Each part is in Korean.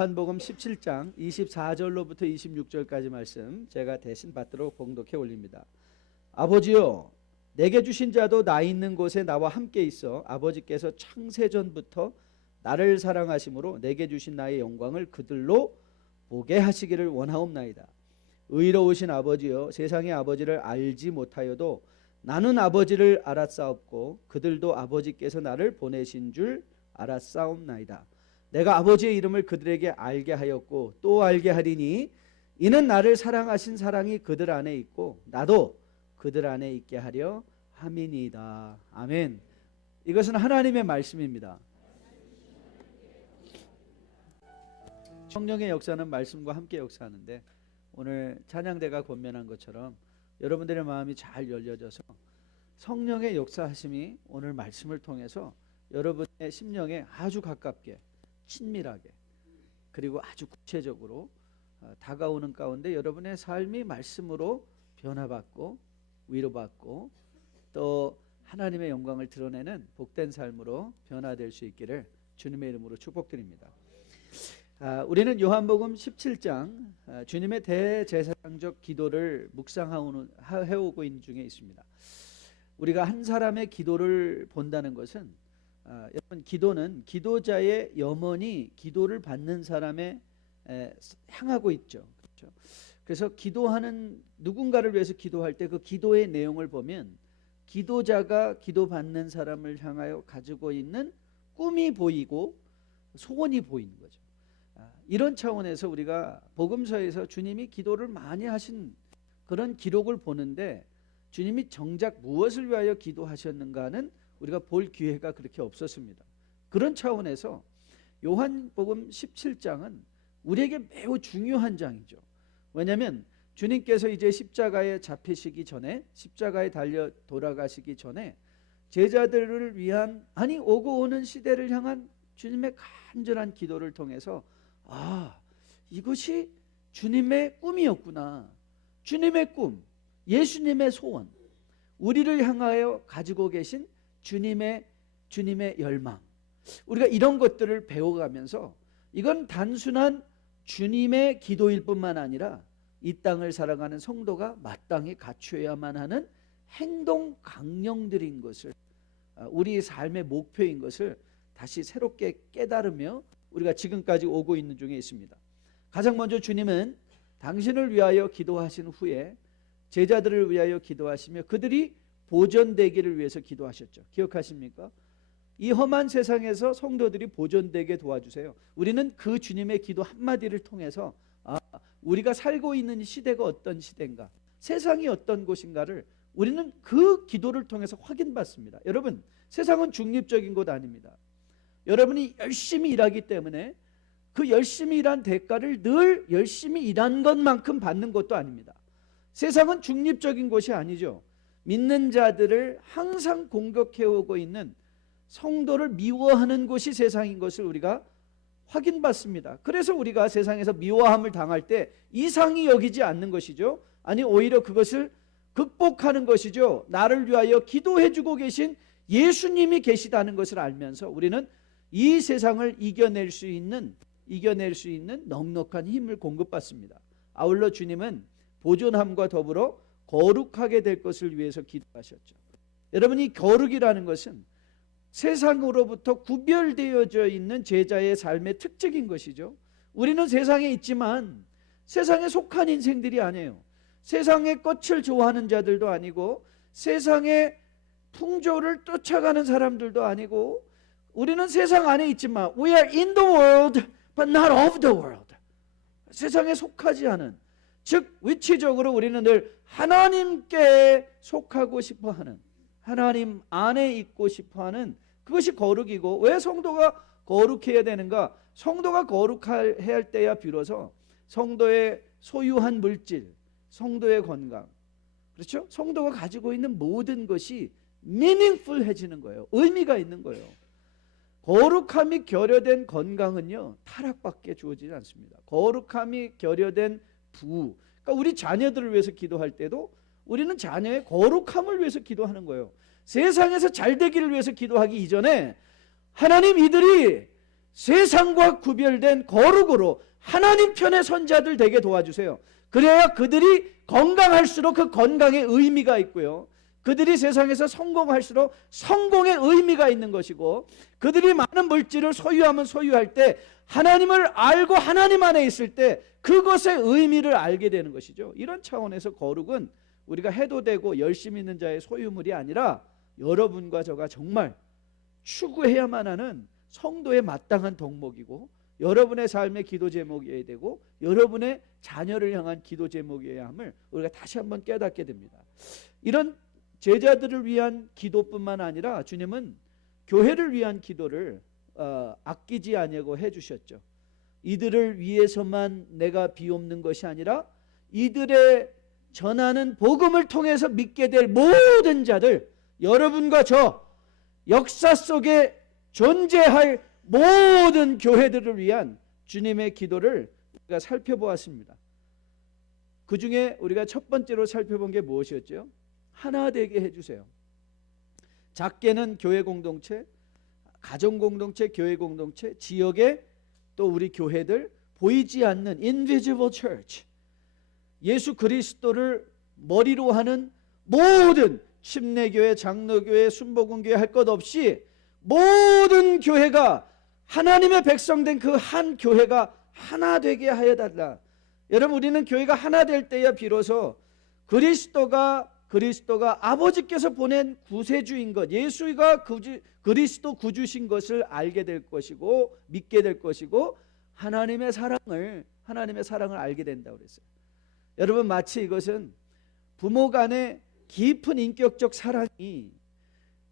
요한복음 17장 24절로부터 26절까지 말씀 제가 대신 받도록 봉독해 올립니다. 아버지여, 내게 주신 자도 나 있는 곳에 나와 함께 있어 아버지께서 창세전부터 나를 사랑하심으로 내게 주신 나의 영광을 그들로 보게 하시기를 원하옵나이다. 의로우신 아버지여, 세상의 아버지를 알지 못하여도 나는 아버지를 알았사옵고 그들도 아버지께서 나를 보내신 줄 알았사옵나이다. 내가 아버지의 이름을 그들에게 알게 하였고 또 알게 하리니 이는 나를 사랑하신 사랑이 그들 안에 있고 나도 그들 안에 있게 하려 함이니이다. 아멘. 이것은 하나님의 말씀입니다. 성령의 역사는 말씀과 함께 역사하는데 오늘 찬양대가 권면한 것처럼 여러분들의 마음이 잘 열려져서 성령의 역사하심이 오늘 말씀을 통해서 여러분의 심령에 아주 가깝게 친밀하게 그리고 아주 구체적으로 다가오는 가운데 여러분의 삶이 말씀으로 변화받고 위로받고 또 하나님의 영광을 드러내는 복된 삶으로 변화될 수 있기를 주님의 이름으로 축복드립니다. 우리는 요한복음 17장 주님의 대제사장적 기도를 묵상해오고 있는 중에 있습니다. 우리가 한 사람의 기도를 본다는 것은 여러분, 기도는 기도자의 염원이 기도를 받는 사람에 향하고 있죠. 그렇죠? 그래서 기도하는 누군가를 위해서 기도할 때 그 기도의 내용을 보면 기도자가 기도받는 사람을 향하여 가지고 있는 꿈이 보이고 소원이 보이는 거죠. 이런 차원에서 우리가 복음서에서 주님이 기도를 많이 하신 그런 기록을 보는데 주님이 정작 무엇을 위하여 기도하셨는가는 우리가 볼 기회가 그렇게 없었습니다. 그런 차원에서 요한복음 17장은 우리에게 매우 중요한 장이죠. 왜냐하면 주님께서 이제 십자가에 잡히시기 전에 십자가에 달려 돌아가시기 전에 제자들을 위한 오고 오는 시대를 향한 주님의 간절한 기도를 통해서 이것이 주님의 꿈이었구나. 주님의 꿈, 예수님의 소원, 우리를 향하여 가지고 계신 주님의 열망, 우리가 이런 것들을 배워가면서 이건 단순한 주님의 기도일 뿐만 아니라 이 땅을 살아가는 성도가 마땅히 갖추어야만 하는 행동 강령들인 것을, 우리 삶의 목표인 것을 다시 새롭게 깨달으며 우리가 지금까지 오고 있는 중에 있습니다. 가장 먼저 주님은 당신을 위하여 기도하신 후에 제자들을 위하여 기도하시며 그들이 보존되기를 위해서 기도하셨죠. 기억하십니까? 이 험한 세상에서 성도들이 보존되게 도와주세요. 우리는 그 주님의 기도 한마디를 통해서 우리가 살고 있는 시대가 어떤 시대인가, 세상이 어떤 곳인가를 우리는 그 기도를 통해서 확인받습니다. 여러분, 세상은 중립적인 곳 아닙니다. 여러분이 열심히 일하기 때문에 그 열심히 일한 대가를 늘 열심히 일한 것만큼 받는 것도 아닙니다. 세상은 중립적인 곳이 아니죠. 믿는 자들을 항상 공격해오고 있는 성도를 미워하는 곳이 세상인 것을 우리가 확인받습니다. 그래서 우리가 세상에서 미워함을 당할 때 이상히 여기지 않는 것이죠. 오히려 그것을 극복하는 것이죠. 나를 위하여 기도해주고 계신 예수님이 계시다는 것을 알면서 우리는 이 세상을 이겨낼 수 있는 넉넉한 힘을 공급받습니다. 아울러 주님은 보존함과 더불어 거룩하게 될 것을 위해서 기도하셨죠. 여러분, 이 거룩이라는 것은 세상으로부터 구별되어져 있는 제자의 삶의 특징인 것이죠. 우리는 세상에 있지만 세상에 속한 인생들이 아니에요. 세상의 꽃을 좋아하는 자들도 아니고 세상의 풍조를 쫓아가는 사람들도 아니고 우리는 세상 안에 있지만 We are in the world but not of the world. 세상에 속하지 않은, 즉 위치적으로 우리는 늘 하나님께 속하고 싶어하는, 하나님 안에 있고 싶어하는 그것이 거룩이고, 왜 성도가 거룩해야 되는가? 성도가 거룩해야 할 때야 비로소 성도의 소유한 물질, 성도의 건강, 그렇죠? 성도가 가지고 있는 모든 것이 meaningful해지는 거예요. 의미가 있는 거예요. 거룩함이 결여된 건강은요, 타락밖에 주어지지 않습니다. 거룩함이 결여된 부부, 그러니까 우리 자녀들을 위해서 기도할 때도 우리는 자녀의 거룩함을 위해서 기도하는 거예요. 세상에서 잘 되기를 위해서 기도하기 이전에 하나님, 이들이 세상과 구별된 거룩으로 하나님 편의 선자들 되게 도와주세요. 그래야 그들이 건강할수록 그 건강에 의미가 있고요, 그들이 세상에서 성공할수록 성공의 의미가 있는 것이고, 그들이 많은 물질을 소유하면 소유할 때 하나님을 알고 하나님 안에 있을 때 그것의 의미를 알게 되는 것이죠. 이런 차원에서 거룩은 우리가 해도 되고 열심히 있는 자의 소유물이 아니라 여러분과 저가 정말 추구해야만 하는 성도의 마땅한 덕목이고, 여러분의 삶의 기도 제목이어야 되고, 여러분의 자녀를 향한 기도 제목이어야 함을 우리가 다시 한번 깨닫게 됩니다. 이런 제자들을 위한 기도뿐만 아니라 주님은 교회를 위한 기도를 아끼지 아니하고 해주셨죠. 이들을 위해서만 내가 비옵는 것이 아니라 이들의 전하는 복음을 통해서 믿게 될 모든 자들, 여러분과 저 역사 속에 존재할 모든 교회들을 위한 주님의 기도를 우리가 살펴보았습니다. 그 중에 우리가 첫 번째로 살펴본 게 무엇이었죠? 하나 되게 해주세요. 작게는 교회 공동체, 가정 공동체, 교회 공동체, 지역의 또 우리 교회들, 보이지 않는 invisible church, 예수 그리스도를 머리로 하는 모든 침례교회, 장로교회, 순복음교회 할 것 없이 모든 교회가 하나님의 백성된 그 한 교회가 하나 되게 하여 달라. 여러분, 우리는 교회가 하나 될 때야 비로소 그리스도가 아버지께서 보낸 구세주인 것, 예수가 그리스도 구주신 것을 알게 될 것이고 믿게 될 것이고, 하나님의 사랑을 알게 된다고 그랬어요. 여러분, 마치 이것은 부모 간의 깊은 인격적 사랑이,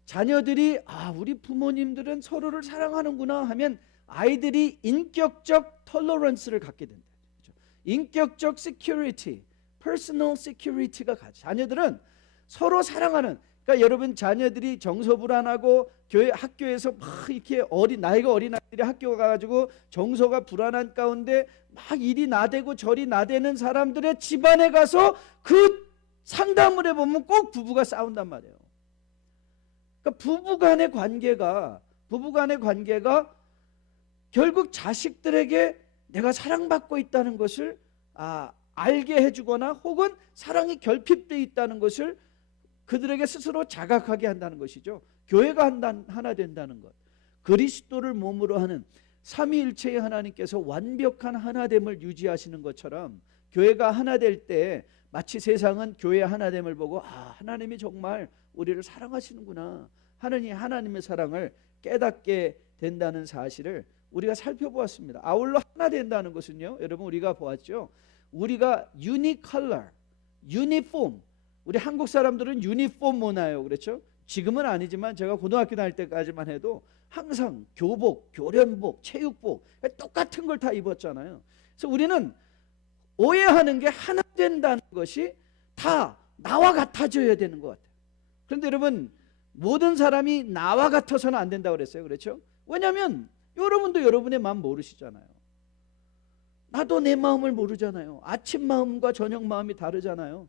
자녀들이 우리 부모님들은 서로를 사랑하는구나 하면 아이들이 인격적 톨러런스를 갖게 된다. 그렇죠? 인격적 시큐리티, 퍼스널 시큐리티가 가지. 자녀들은 서로 사랑하는, 그러니까 여러분 자녀들이 정서불안하고 교회 학교에서 막 이렇게 나이가 어린 아이들이 학교 가가지고 정서가 불안한 가운데 막 일이 나대고 저리 나대는 사람들의 집안에 가서 그 상담을 해보면 꼭 부부가 싸운단 말이에요. 그러니까 부부간의 관계가 결국 자식들에게 내가 사랑받고 있다는 것을 알게 해주거나 혹은 사랑이 결핍되어 있다는 것을 그들에게 스스로 자각하게 한다는 것이죠. 교회가 하나 된다는 것, 그리스도를 몸으로 하는 삼위일체의 하나님께서 완벽한 하나됨을 유지하시는 것처럼 교회가 하나 될 때 마치 세상은 교회의 하나됨을 보고 하나님이 정말 우리를 사랑하시는구나 하느니 하나님의 사랑을 깨닫게 된다는 사실을 우리가 살펴보았습니다. 아울러 하나 된다는 것은요, 여러분 우리가 보았죠. 우리가 유니컬러, 유니폼, 우리 한국 사람들은 유니폼 문화예요. 그렇죠? 지금은 아니지만 제가 고등학교 다닐 때까지만 해도 항상 교복, 교련복, 체육복 똑같은 걸 다 입었잖아요. 그래서 우리는 오해하는 게 하나 된다는 것이 다 나와 같아져야 되는 것 같아요. 그런데 여러분, 모든 사람이 나와 같아서는 안 된다고 그랬어요. 그렇죠? 왜냐하면 여러분도 여러분의 마음 모르시잖아요. 나도 내 마음을 모르잖아요. 아침 마음과 저녁 마음이 다르잖아요.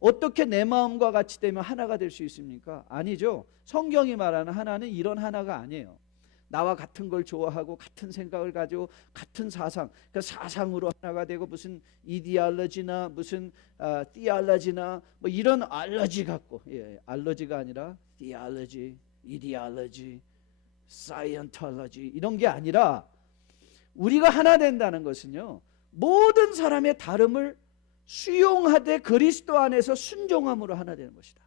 어떻게 내 마음과 같이 되면 하나가 될 수 있습니까? 아니죠. 성경이 말하는 하나는 이런 하나가 아니에요. 나와 같은 걸 좋아하고 같은 생각을 가지고 같은 사상, 그 사상으로 하나가 되고 무슨 이디올로지나 무슨 티올로지나 뭐 이런 알러지 갖고, 알러지가 아니라 티올로지, 이디올로지, 사이언톨로지 이런 게 아니라 우리가 하나 된다는 것은요, 모든 사람의 다름을 수용하되 그리스도 안에서 순종함으로 하나 되는 것이다.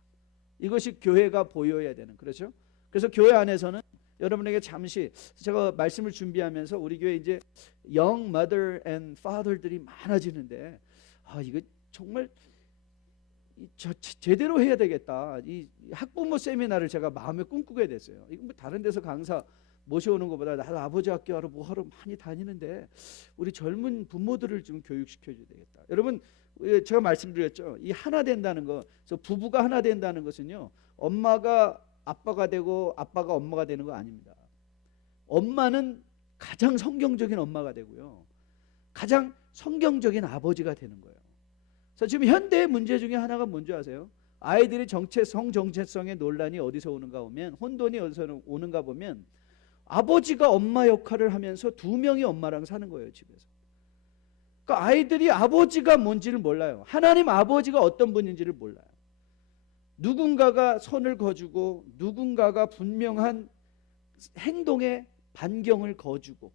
이것이 교회가 보여야 되는, 그렇죠? 그래서 교회 안에서는 여러분에게 잠시 제가 말씀을 준비하면서 우리 교회 이제 young mother and father들이 많아지는데 이거 정말 제대로 해야 되겠다. 이 학부모 세미나를 제가 마음에 꿈꾸게 됐어요. 이거 뭐 다른 데서 강사 모셔오는 것보다 나도 아버지 학교하러 뭐하러 많이 다니는데 우리 젊은 부모들을 좀 교육시켜줘야 되겠다. 여러분, 제가 말씀드렸죠. 이 하나 된다는 거, 그래서 부부가 하나 된다는 것은요, 엄마가 아빠가 되고 아빠가 엄마가 되는 거 아닙니다. 엄마는 가장 성경적인 엄마가 되고요, 가장 성경적인 아버지가 되는 거예요. 그래서 지금 현대의 문제 중에 하나가 뭔지 아세요? 아이들이 정체성의 논란이 어디서 오는가 보면, 혼돈이 어디서 오는가 보면 아버지가 엄마 역할을 하면서 두 명이 엄마랑 사는 거예요, 집에서. 그러니까 아이들이 아버지가 뭔지를 몰라요. 하나님 아버지가 어떤 분인지를 몰라요. 누군가가 선을 거주고 누군가가 분명한 행동의 반경을 거주고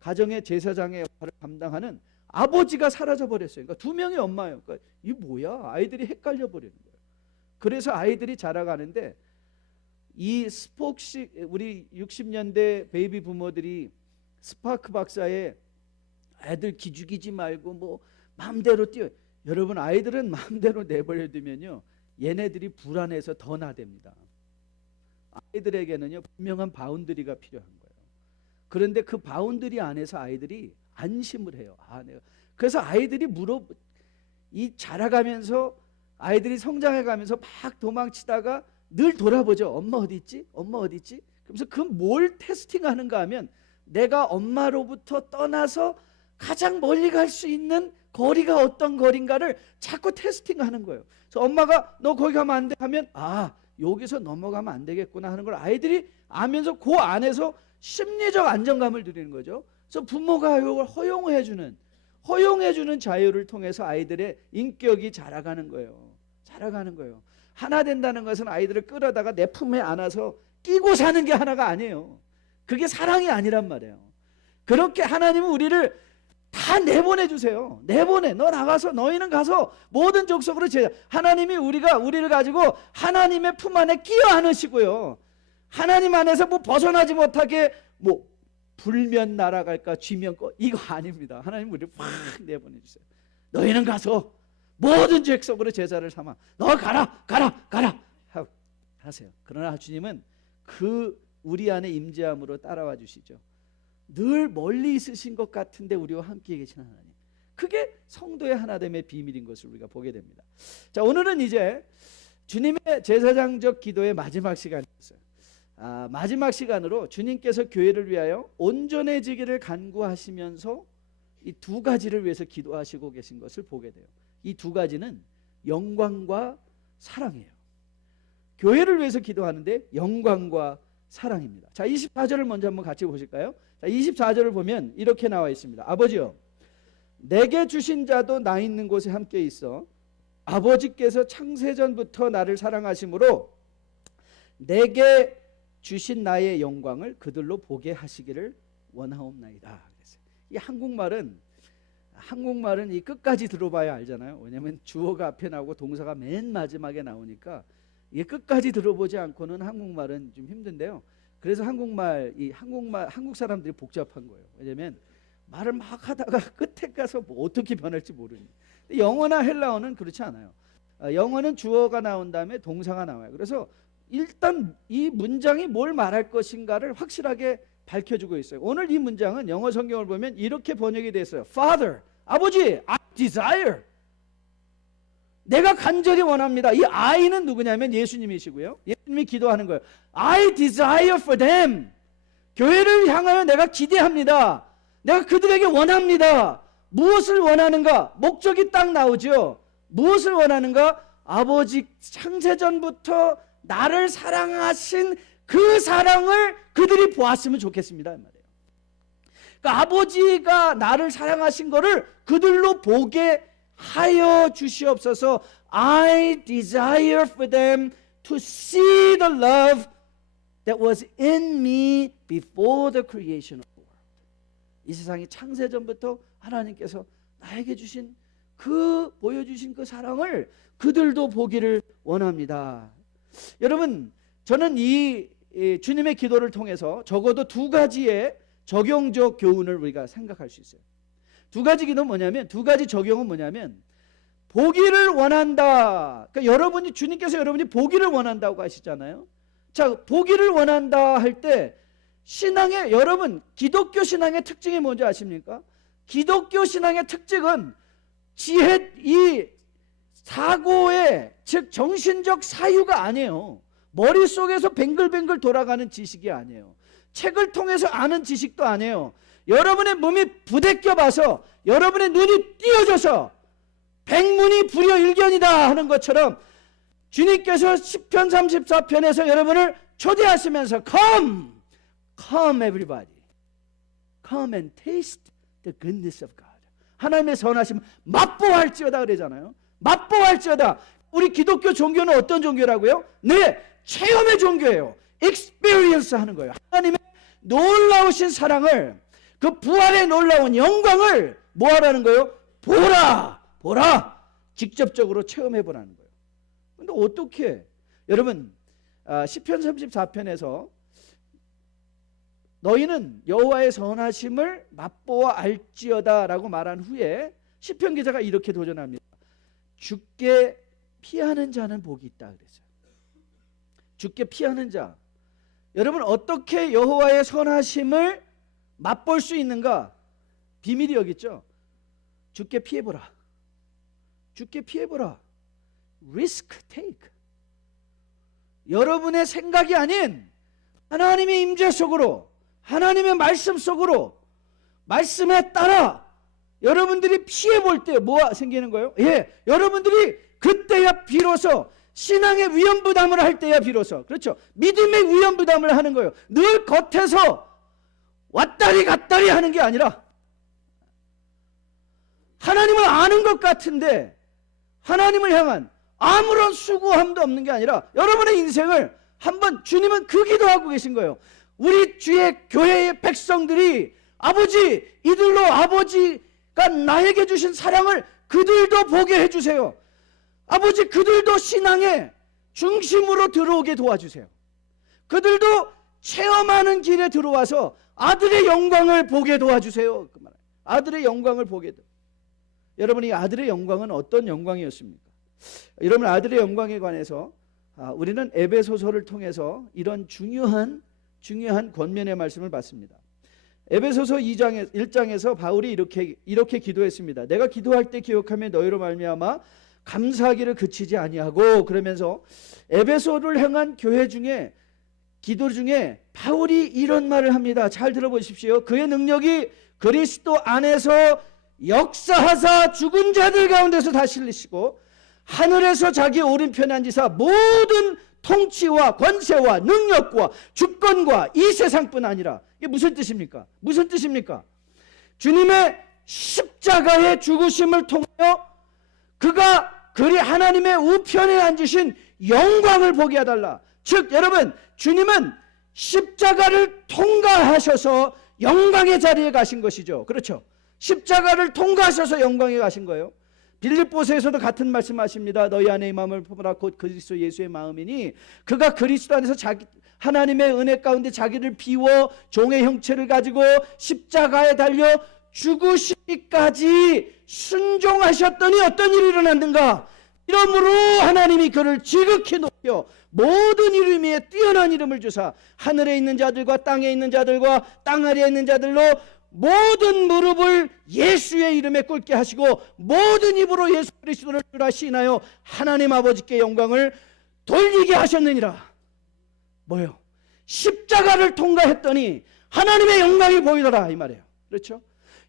가정의 제사장의 역할을 감당하는 아버지가 사라져 버렸어요. 그러니까 두 명이 엄마예요. 그러니까 이 뭐야? 아이들이 헷갈려 버리는 거예요. 그래서 아이들이 자라가는데 이 스포크식, 우리 60년대 베이비 부모들이 스파크 박사의 애들 기죽이지 말고 뭐 마음대로 뛰어. 여러분, 아이들은 마음대로 내버려 두면요, 얘네들이 불안해서 더 나댑니다. 아이들에게는요 분명한 바운더리가 필요한 거예요. 그런데 그 바운더리 안에서 아이들이 안심을 해요. 내가. 그래서 아이들이 이 자라가면서 아이들이 성장해가면서 막 도망치다가 늘 돌아보죠. 엄마 어디 있지? 엄마 어디 있지? 그래서 그 뭘 테스팅하는가 하면 내가 엄마로부터 떠나서 가장 멀리 갈 수 있는 거리가 어떤 거리인가를 자꾸 테스팅하는 거예요. 그래서 엄마가 너 거기 가면 안 돼 하면 여기서 넘어가면 안 되겠구나 하는 걸 아이들이 아면서 그 안에서 심리적 안정감을 누리는 거죠. 그래서 부모가 이걸 허용해주는 자유를 통해서 아이들의 인격이 자라가는 거예요. 자라가는 거예요. 하나 된다는 것은 아이들을 끌어다가 내 품에 안아서 끼고 사는 게 하나가 아니에요. 그게 사랑이 아니란 말이에요. 그렇게 하나님은 우리를 다 내보내 주세요. 너 나가서, 너희는 가서 모든 족속으로 하나님이 우리를 가지고 하나님의 품 안에 끼어 안으시고요, 하나님 안에서 뭐 벗어나지 못하게 뭐 불면 날아갈까 쥐면 이거 아닙니다. 하나님 우리를 확 내보내 주세요. 너희는 가서 모든 죄 속으로 제자를 삼아. 너 가라 하세요. 그러나 주님은 우리 안에 임재함으로 따라와 주시죠. 늘 멀리 있으신 것 같은데 우리와 함께 계신 하나님. 그게 성도의 하나됨의 비밀인 것을 우리가 보게 됩니다. 자, 오늘은 이제 주님의 제사장적 기도의 마지막 시간이었어요. 마지막 시간으로 주님께서 교회를 위하여 온전해지기를 간구하시면서 이 두 가지를 위해서 기도하시고 계신 것을 보게 돼요. 이 두 가지는 영광과 사랑이에요. 교회를 위해서 기도하는데 영광과 사랑입니다. 자, 24절을 먼저 한번 같이 보실까요? 자, 24절을 보면 이렇게 나와 있습니다. 아버지여, 내게 주신 자도 나 있는 곳에 함께 있어 아버지께서 창세전부터 나를 사랑하심으로 내게 주신 나의 영광을 그들로 보게 하시기를 원하옵나이다. 이 한국말은 이 끝까지 들어봐야 알잖아요. 왜냐하면 주어가 앞에 나오고 동사가 맨 마지막에 나오니까 이게 끝까지 들어보지 않고는 한국말은 좀 힘든데요. 그래서 한국 사람들이 복잡한 거예요. 왜냐하면 말을 막 하다가 끝에 가서 뭐 어떻게 변할지 모르니. 영어나 헬라어는 그렇지 않아요. 영어는 주어가 나온 다음에 동사가 나와요. 그래서 일단 이 문장이 뭘 말할 것인가를 확실하게 밝혀주고 있어요. 오늘 이 문장은 영어 성경을 보면 이렇게 번역이 됐어요. Father, 아버지, I desire. 내가 간절히 원합니다. 이 I는 누구냐면 예수님이시고요. 예수님이 기도하는 거예요. I desire for them. 교회를 향하여 내가 기대합니다. 내가 그들에게 원합니다. 무엇을 원하는가? 목적이 딱 나오죠. 무엇을 원하는가? 아버지 창세전부터 나를 사랑하신 그 사랑을 그들이 보았으면 좋겠습니다, 이 말이에요. 그러니까 아버지가 나를 사랑하신 거를 그들로 보게 하여 주시옵소서. I desire for them to see the love that was in me before the creation of the world. 이 세상이 창세전부터 하나님께서 나에게 주신 보여주신 그 사랑을 그들도 보기를 원합니다. 여러분, 저는 이 주님의 기도를 통해서 적어도 두 가지의 적용적 교훈을 우리가 생각할 수 있어요. 두 가지 기도는 뭐냐면, 두 가지 적용은 뭐냐면, 보기를 원한다. 그러니까 주님께서 여러분이 보기를 원한다고 하시잖아요. 자, 보기를 원한다 할 때 여러분 기독교 신앙의 특징이 뭔지 아십니까? 기독교 신앙의 특징은 이 사고의, 즉 정신적 사유가 아니에요. 머릿속에서 뱅글뱅글 돌아가는 지식이 아니에요. 책을 통해서 아는 지식도 아니에요. 여러분의 몸이 부대껴 봐서, 여러분의 눈이 띄어져서 백문이 불여일견이다 하는 것처럼 주님께서 시편 34편에서 여러분을 초대하시면서 Come, Come everybody, come and taste the goodness of God. 하나님의 선하심 맛보할지어다 그러잖아요. 맛보할지어다. 우리 기독교 종교는 어떤 종교라고요? 네, 체험의 종교예요. experience 하는 거예요. 하나님의 놀라우신 사랑을, 그 부활의 놀라운 영광을 뭐 하라는 거예요? 보라. 직접적으로 체험해 보라는 거예요. 근데 어떻게? 여러분, 시편 34편에서 너희는 여호와의 선하심을 맛보아 알지어다라고 말한 후에 시편 기자가 이렇게 도전합니다. 주께 피하는 자는 복이 있다 그랬어요. 주께 피하는 자. 여러분, 어떻게 여호와의 선하심을 맛볼 수 있는가? 비밀이 여기 있죠. 주께 피해보라. 주께 피해보라. Risk take. 여러분의 생각이 아닌 하나님의 임재 속으로, 하나님의 말씀 속으로, 말씀에 따라 여러분들이 피해볼 때 뭐가 생기는 거예요? 예, 여러분들이 그때야 비로소 신앙의 위험부담을 할 때야 비로소, 그렇죠, 믿음의 위험부담을 하는 거예요. 늘 겉에서 왔다리 갔다리 하는 게 아니라 하나님을 아는 것 같은데 하나님을 향한 아무런 수고함도 없는 게 아니라 여러분의 인생을 한번, 주님은 그 기도하고 계신 거예요. 우리 주의 교회의 백성들이 아버지, 이들로 아버지가 나에게 주신 사랑을 그들도 보게 해주세요. 아버지, 그들도 신앙의 중심으로 들어오게 도와주세요. 그들도 체험하는 길에 들어와서 아들의 영광을 보게 도와주세요. 그 말. 아들의 영광을 보게 도. 여러분, 이 아들의 영광은 어떤 영광이었습니까? 여러분, 아들의 영광에 관해서 우리는 에베소서를 통해서 이런 중요한 권면의 말씀을 받습니다. 에베소서 1장에서 바울이 이렇게 기도했습니다. 내가 기도할 때 기억하며 너희로 말미암아 감사하기를 그치지 아니하고, 그러면서 에베소를 향한 교회 중에, 기도 중에 바울이 이런 말을 합니다. 잘 들어보십시오. 그의 능력이 그리스도 안에서 역사하사 죽은 자들 가운데서 다시 일으키시고 하늘에서 자기 오른편에 앉으사 모든 통치와 권세와 능력과 주권과 이 세상뿐 아니라, 이게 무슨 뜻입니까? 무슨 뜻입니까? 주님의 십자가의 죽으심을 통하여 그가 그리 하나님의 우편에 앉으신 영광을 보게 해달라. 즉 여러분, 주님은 십자가를 통과하셔서 영광의 자리에 가신 것이죠. 그렇죠? 십자가를 통과하셔서 영광에 가신 거예요. 빌립보서에서도 같은 말씀하십니다. 너희 안에 이 마음을 품으라 곧 그리스도 예수의 마음이니, 그가 그리스도 안에서 하나님의 은혜 가운데 자기를 비워 종의 형체를 가지고 십자가에 달려 죽으시기까지 순종하셨더니 어떤 일이 일어났는가? 이러므로 하나님이 그를 지극히 높여 모든 이름 위에 뛰어난 이름을 주사 하늘에 있는 자들과 땅에 있는 자들과 땅 아래에 있는 자들로 모든 무릎을 예수의 이름에 꿇게 하시고 모든 입으로 예수 그리스도를 주라 시인하여 하나님 아버지께 영광을 돌리게 하셨느니라. 뭐요? 십자가를 통과했더니 하나님의 영광이 보이더라, 이 말이에요. 그렇죠?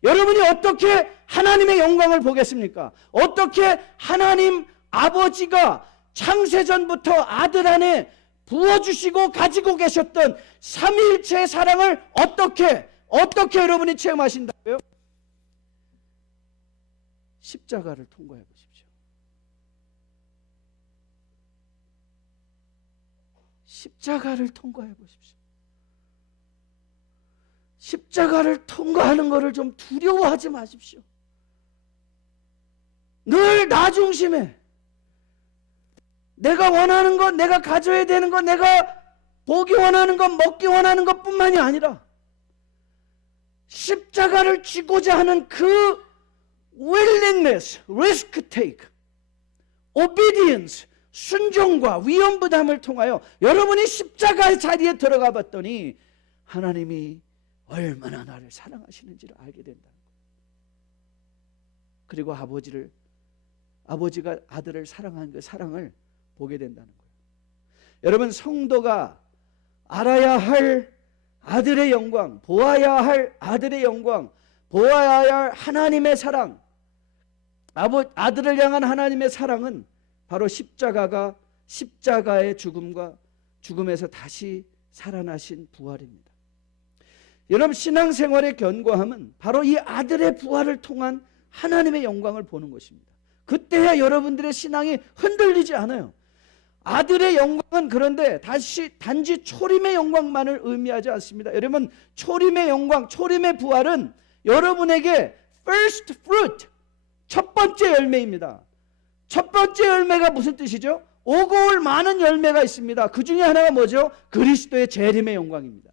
여러분이 어떻게 하나님의 영광을 보겠습니까? 어떻게 하나님 아버지가 창세전부터 아들 안에 부어주시고 가지고 계셨던 삼위일체의 사랑을 어떻게 여러분이 체험하신다고요? 십자가를 통과해 보십시오. 십자가를 통과해 보십시오. 십자가를 통과하는 것을 좀 두려워하지 마십시오. 늘 나 중심에 내가 원하는 것, 내가 가져야 되는 것, 내가 보기 원하는 것, 먹기 원하는 것 뿐만이 아니라 십자가를 쥐고자 하는 그 willingness, risk take, obedience, 순종과 위험 부담을 통하여 여러분이 십자가의 자리에 들어가 봤더니 하나님이 얼마나 나를 사랑하시는지를 알게 된다는 거예요. 그리고 아버지가 아들을 사랑한 그 사랑을 보게 된다는 거예요. 여러분, 성도가 알아야 할 아들의 영광, 보아야 할 아들의 영광, 보아야 할 하나님의 사랑, 아들을 향한 하나님의 사랑은 바로 십자가의 죽음과 죽음에서 다시 살아나신 부활입니다. 여러분 신앙생활의 견고함은 바로 이 아들의 부활을 통한 하나님의 영광을 보는 것입니다. 그때야 여러분들의 신앙이 흔들리지 않아요. 아들의 영광은 그런데 단지 초림의 영광만을 의미하지 않습니다. 여러분 초림의 영광, 초림의 부활은 여러분에게 first fruit, 첫 번째 열매입니다. 첫 번째 열매가 무슨 뜻이죠? 오고 올 많은 열매가 있습니다. 그 중에 하나가 뭐죠? 그리스도의 재림의 영광입니다.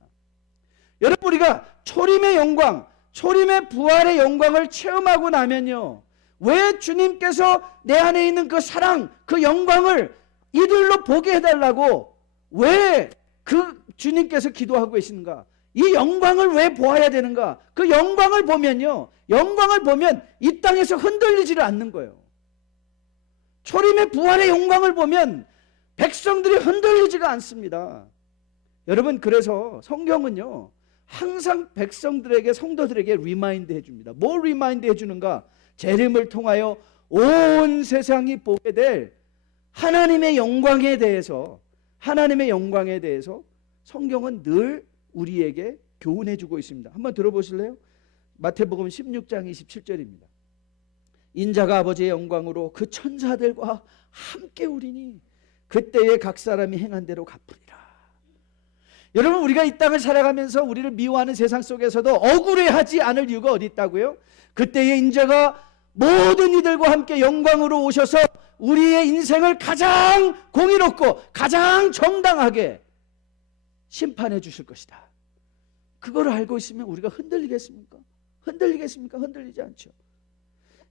여러분 우리가 초림의 영광, 초림의 부활의 영광을 체험하고 나면요, 왜 주님께서 내 안에 있는 그 사랑, 그 영광을 이들로 보게 해달라고 왜 그 주님께서 기도하고 계시는가? 이 영광을 왜 보아야 되는가? 그 영광을 보면요, 영광을 보면 이 땅에서 흔들리지를 않는 거예요. 초림의 부활의 영광을 보면 백성들이 흔들리지가 않습니다. 여러분 그래서 성경은요 항상 백성들에게, 성도들에게 리마인드 해줍니다. 뭘 리마인드 해주는가? 재림을 통하여 온 세상이 보게 될 하나님의 영광에 대해서, 하나님의 영광에 대해서 성경은 늘 우리에게 교훈해주고 있습니다. 한번 들어보실래요? 마태복음 16장 27절입니다. 인자가 아버지의 영광으로 그 천사들과 함께 오리니 그때에 각 사람이 행한 대로 갚으리라. 여러분 우리가 이 땅을 살아가면서 우리를 미워하는 세상 속에서도 억울해하지 않을 이유가 어디 있다고요? 그때에 인자가 모든 이들과 함께 영광으로 오셔서 우리의 인생을 가장 공의롭고 가장 정당하게 심판해 주실 것이다. 그걸 알고 있으면 우리가 흔들리겠습니까? 흔들리겠습니까? 흔들리지 않죠.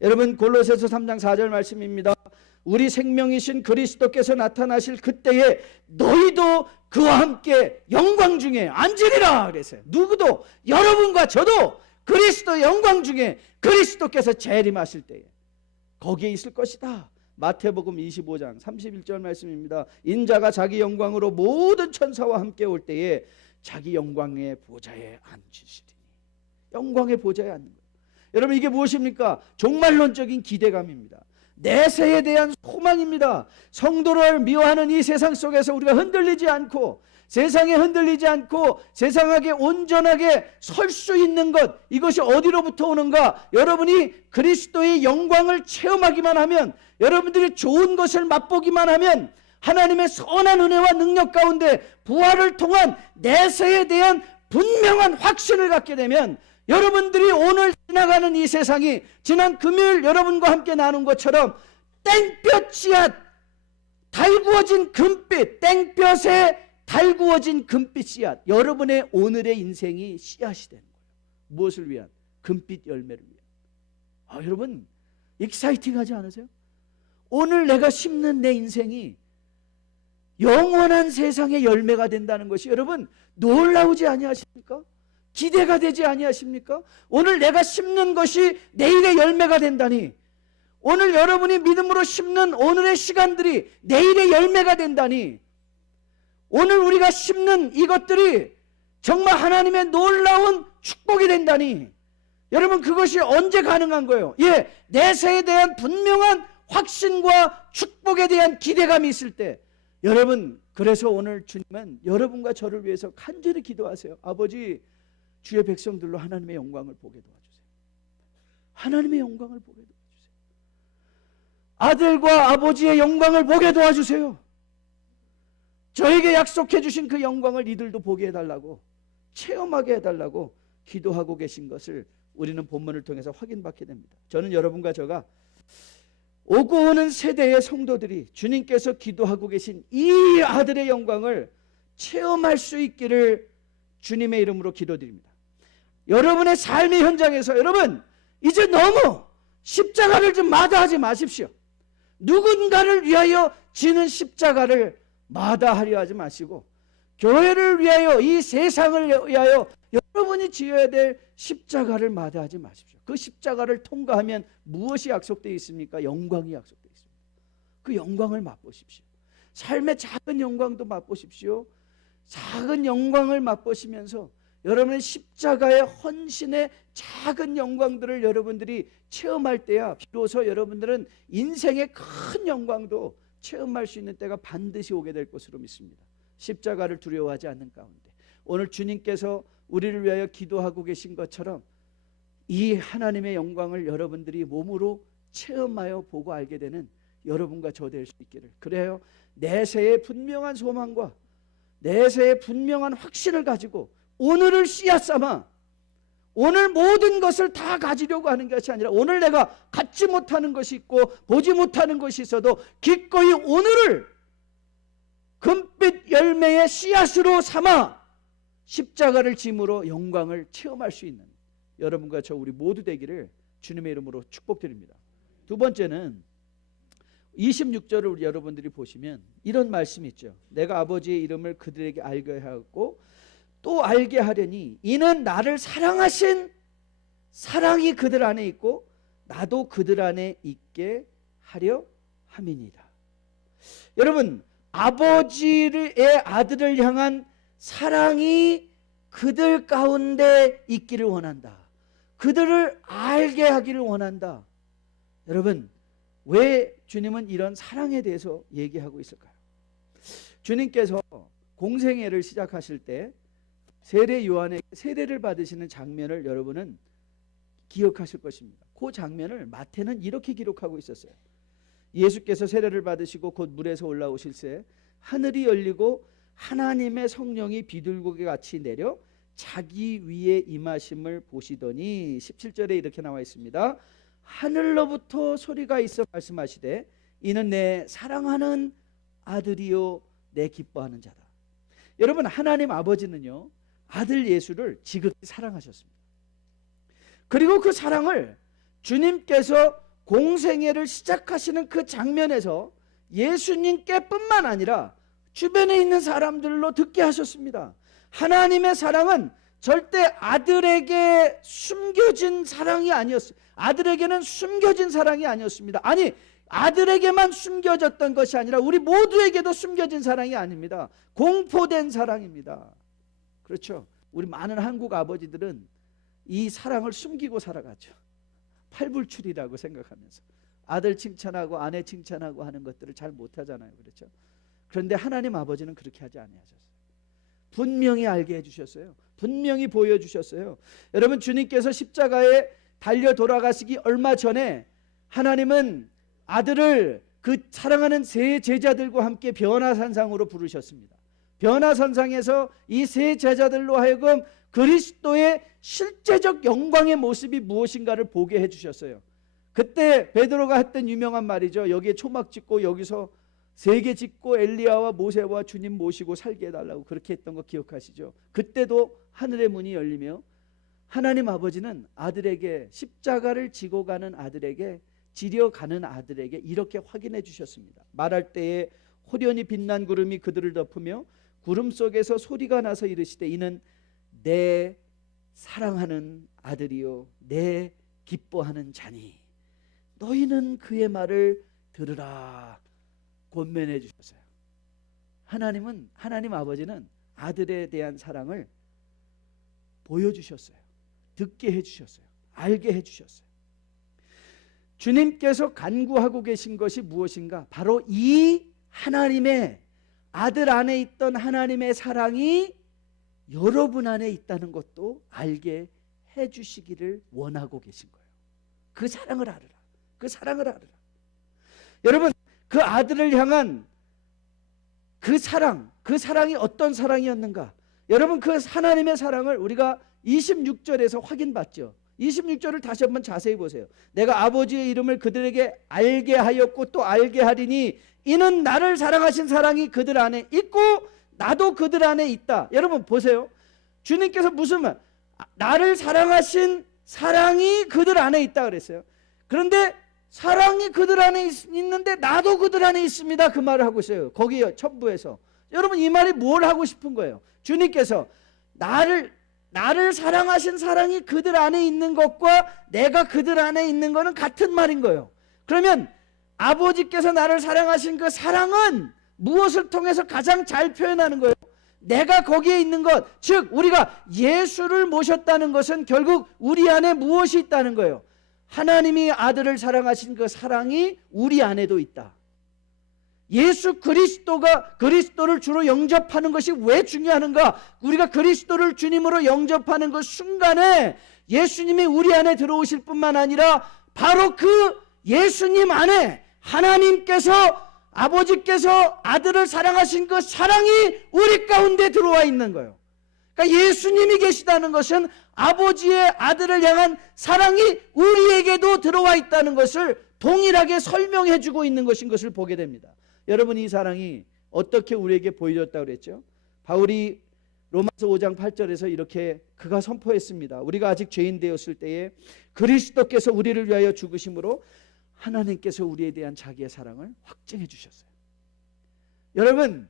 여러분 골로새서 3장 4절 말씀입니다. 우리 생명이신 그리스도께서 나타나실 그때에 너희도 그와 함께 영광 중에 앉으리라 그랬어요. 누구도, 여러분과 저도 그리스도의 영광 중에 그리스도께서 재림하실 때에 거기에 있을 것이다. 마태복음 25장 31절 말씀입니다. 인자가 자기 영광으로 모든 천사와 함께 올 때에 자기 영광의 보좌에 앉으시리니. 영광의 보좌에 앉는 거예요. 여러분 이게 무엇입니까? 종말론적인 기대감입니다. 내세에 대한 소망입니다. 성도를 미워하는 이 세상 속에서 우리가 흔들리지 않고, 세상에 흔들리지 않고 세상에게 온전하게 설 수 있는 것, 이것이 어디로부터 오는가? 여러분이 그리스도의 영광을 체험하기만 하면, 여러분들이 좋은 것을 맛보기만 하면, 하나님의 선한 은혜와 능력 가운데 부활을 통한 내세에 대한 분명한 확신을 갖게 되면, 여러분들이 오늘 지나가는 이 세상이 지난 금요일 여러분과 함께 나눈 것처럼 땡볕 씨앗, 달구어진 금빛, 땡볕에 달구어진 금빛 씨앗, 여러분의 오늘의 인생이 씨앗이 되는 거예요. 무엇을 위한? 금빛 열매를 위한. 여러분 익사이팅하지 않으세요? 오늘 내가 심는 내 인생이 영원한 세상의 열매가 된다는 것이 여러분 놀라우지 아니하십니까? 기대가 되지 아니하십니까? 오늘 내가 심는 것이 내일의 열매가 된다니, 오늘 여러분이 믿음으로 심는 오늘의 시간들이 내일의 열매가 된다니, 오늘 우리가 심는 이것들이 정말 하나님의 놀라운 축복이 된다니, 여러분 그것이 언제 가능한 거예요? 내세에 대한 분명한 확신과 축복에 대한 기대감이 있을 때. 여러분 그래서 오늘 주님은 여러분과 저를 위해서 간절히 기도하세요. 아버지, 주의 백성들로 하나님의 영광을 보게 도와주세요. 하나님의 영광을 보게 도와주세요. 아들과 아버지의 영광을 보게 도와주세요. 저에게 약속해 주신 그 영광을 이들도 보게 해달라고, 체험하게 해달라고 기도하고 계신 것을 우리는 본문을 통해서 확인받게 됩니다. 저는 여러분과 저가 오고 오는 세대의 성도들이 주님께서 기도하고 계신 이 아들의 영광을 체험할 수 있기를 주님의 이름으로 기도드립니다. 여러분의 삶의 현장에서 여러분 이제 너무 십자가를 좀 마다하지 마십시오. 누군가를 위하여 지는 십자가를 마다하려 하지 마시고, 교회를 위하여, 이 세상을 위하여 여러분이 지어야 될 십자가를 마다하지 마십시오. 그 십자가를 통과하면 무엇이 약속되어 있습니까? 영광이 약속되어 있습니다. 그 영광을 맛보십시오. 삶의 작은 영광도 맛보십시오. 작은 영광을 맛보시면서 여러분의 십자가의 헌신의 작은 영광들을 여러분들이 체험할 때야 비로소 여러분들은 인생의 큰 영광도 체험할 수 있는 때가 반드시 오게 될 것으로 믿습니다. 십자가를 두려워하지 않는 가운데 오늘 주님께서 우리를 위하여 기도하고 계신 것처럼 이 하나님의 영광을 여러분들이 몸으로 체험하여 보고 알게 되는 여러분과 저 될 수 있기를. 그래요, 내세의 분명한 소망과 내세의 분명한 확신을 가지고 오늘을 씨앗 삼아 오늘 모든 것을 다 가지려고 하는 것이 아니라, 오늘 내가 갖지 못하는 것이 있고 보지 못하는 것이 있어도 기꺼이 오늘을 금빛 열매의 씨앗으로 삼아 십자가를 짐으로 영광을 체험할 수 있는 여러분과 저 우리 모두 되기를 주님의 이름으로 축복드립니다. 두 번째는 26절을 우리 여러분들이 보시면 이런 말씀이 있죠. 내가 아버지의 이름을 그들에게 알게 하고 또 알게 하려니 이는 나를 사랑하신 사랑이 그들 안에 있고 나도 그들 안에 있게 하려 함이니라. 여러분, 아버지의 아들을 향한 사랑이 그들 가운데 있기를 원한다. 그들을 알게 하기를 원한다. 여러분, 왜 주님은 이런 사랑에 대해서 얘기하고 있을까요? 주님께서 공생애를 시작하실 때 세례 요한에게 세례를 받으시는 장면을 여러분은 기억하실 것입니다. 그 장면을 마태는 이렇게 기록하고 있었어요. 예수께서 세례를 받으시고 곧 물에서 올라오실 새 하늘이 열리고 하나님의 성령이 비둘기같이 같이 내려 자기 위에 임하심을 보시더니 17절에 이렇게 나와 있습니다. 하늘로부터 소리가 있어 말씀하시되 이는 내 사랑하는 아들이요 내 기뻐하는 자다. 여러분, 하나님 아버지는요 아들 예수를 지극히 사랑하셨습니다. 그리고 그 사랑을 주님께서 공생애를 시작하시는 그 장면에서 예수님께 뿐만 아니라 주변에 있는 사람들로 듣게 하셨습니다. 하나님의 사랑은 절대 아들에게 숨겨진 사랑이 아니었어요. 아들에게는 숨겨진 사랑이 아니었습니다. 아니, 아들에게만 숨겨졌던 것이 아니라 우리 모두에게도 숨겨진 사랑이 아닙니다. 공포된 사랑입니다. 그렇죠? 우리 많은 한국 아버지들은 이 사랑을 숨기고 살아가죠. 팔불출이라고 생각하면서 아들 칭찬하고 아내 칭찬하고 하는 것들을 잘 못하잖아요. 그렇죠? 그런데 하나님 아버지는 그렇게 하지 아니하셨어요. 분명히 알게 해주셨어요. 분명히 보여주셨어요. 여러분, 주님께서 십자가에 달려 돌아가시기 얼마 전에 하나님은 아들을 그 사랑하는 세 제자들과 함께 변화산상으로 부르셨습니다. 변화산상에서 이 세 제자들로 하여금 그리스도의 실제적 영광의 모습이 무엇인가를 보게 해주셨어요. 그때 베드로가 했던 유명한 말이죠. 여기에 초막 짓고 여기서 세계 짓고 엘리야와 모세와 주님 모시고 살게 해달라고 그렇게 했던 거 기억하시죠? 그때도 하늘의 문이 열리며 하나님 아버지는 아들에게, 십자가를 지고 가는 아들에게, 지려 가는 아들에게 이렇게 확인해 주셨습니다. 말할 때에 호련히 빛난 구름이 그들을 덮으며 구름 속에서 소리가 나서 이르시되 이는 내 사랑하는 아들이요 내 기뻐하는 자니 너희는 그의 말을 들으라 권면해 주셨어요. 하나님 아버지는 아들에 대한 사랑을 보여주셨어요. 듣게 해주셨어요. 알게 해주셨어요. 주님께서 간구하고 계신 것이 무엇인가? 바로 이 하나님의 아들 안에 있던 하나님의 사랑이 여러분 안에 있다는 것도 알게 해주시기를 원하고 계신 거예요. 그 사랑을 알으라. 그 사랑을 알으라. 여러분, 그 아들을 향한 그 사랑이 어떤 사랑이었는가? 여러분, 그 하나님의 사랑을 우리가 26절에서 확인받죠. 26절을 다시 한번 자세히 보세요. 내가 아버지의 이름을 그들에게 알게 하였고 또 알게 하리니 이는 나를 사랑하신 사랑이 그들 안에 있고 나도 그들 안에 있다. 여러분 보세요. 주님께서 무슨 말? 나를 사랑하신 사랑이 그들 안에 있다 그랬어요. 그런데 사랑이 그들 안에 있는데 나도 그들 안에 있습니다. 그 말을 하고 있어요. 거기 첨부에서. 여러분, 이 말이 뭘 하고 싶은 거예요? 주님께서 나를 사랑하신 사랑이 그들 안에 있는 것과 내가 그들 안에 있는 것은 같은 말인 거예요. 그러면 아버지께서 나를 사랑하신 그 사랑은 무엇을 통해서 가장 잘 표현하는 거예요? 내가 거기에 있는 것, 즉 우리가 예수를 모셨다는 것은 결국 우리 안에 무엇이 있다는 거예요? 하나님이 아들을 사랑하신 그 사랑이 우리 안에도 있다. 예수 그리스도를 주로 영접하는 것이 왜 중요한가? 우리가 그리스도를 주님으로 영접하는 그 순간에 예수님이 우리 안에 들어오실 뿐만 아니라 바로 그 예수님 안에 하나님께서, 아버지께서 아들을 사랑하신 그 사랑이 우리 가운데 들어와 있는 거예요. 그러니까 예수님이 계시다는 것은 아버지의 아들을 향한 사랑이 우리에게도 들어와 있다는 것을 동일하게 설명해 주고 있는 것인 것을 보게 됩니다. 여러분, 이 사랑이 어떻게 우리에게 보여졌다고 그랬죠? 바울이 로마서 5장 8절에서 이렇게 그가 선포했습니다. 우리가 아직 죄인 되었을 때에 그리스도께서 우리를 위하여 죽으심으로 하나님께서 우리에 대한 자기의 사랑을 확증해 주셨어요. 여러분,